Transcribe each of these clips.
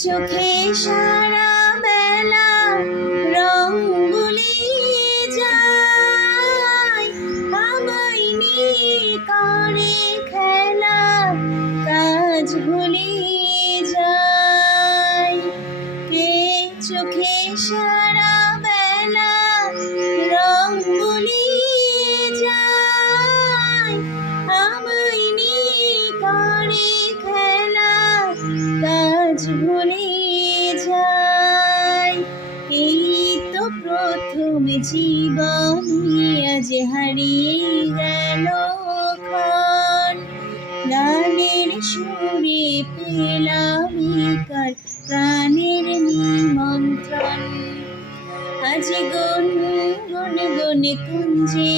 চোখে সারা বেলা রং বুলিয়ে যায়, আমায় নিয়ে করে খেলা কাজ ভুলিয়ে যায়। কে চোখে সারা বেলা রং বুলিয়ে যায়, আমায় নিয়ে করে খেলা কাজ ভুলিয়ে যায়। এই তো প্রথম জীবনে আজ হারিয়ে গেল ক্ষণ, গানের সুরে পেলাম কার প্রাণের নিমন্ত্রণ। আজ গুন গুন গুন কুঞ্জে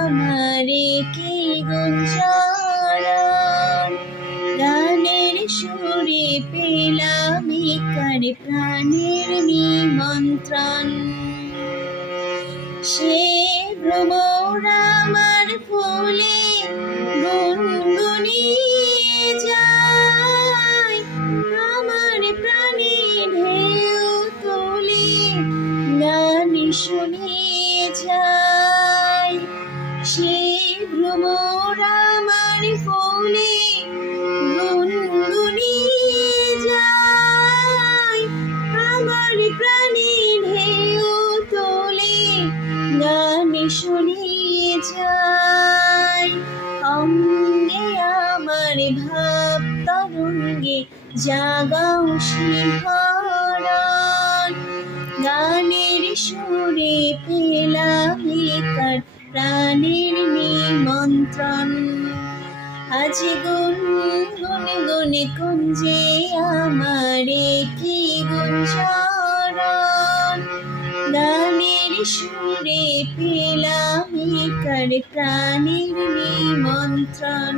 আমারে কি গুঞ্জরণ, গানের সুরে পেলাম কার প্রাণের নিমন্ত্রণ। সে ভ্রমর আমার ফুলে গুনগুনিয়ে যায়, আমার প্রাণে ঢেউ তুলে গান শুনিয়ে যায়। সে ভ্রমর আমার ফুলে গুনগুনিয়ে যায়, আমার প্রাণে ঢেউ তোলে গান শুনিয়ে যায়। অঙ্গে আমার ভাব তরঙ্গে জাগাও শিহরণ, গানের সুরে পেলাম কার প্রাণের নিমন্ত্রণ। আজ গুন গুন গুন কুঞ্জে আমারে কি গুঞ্জরণ, গানের সুরে পেলাম কার প্রাণের নিমন্ত্রণ।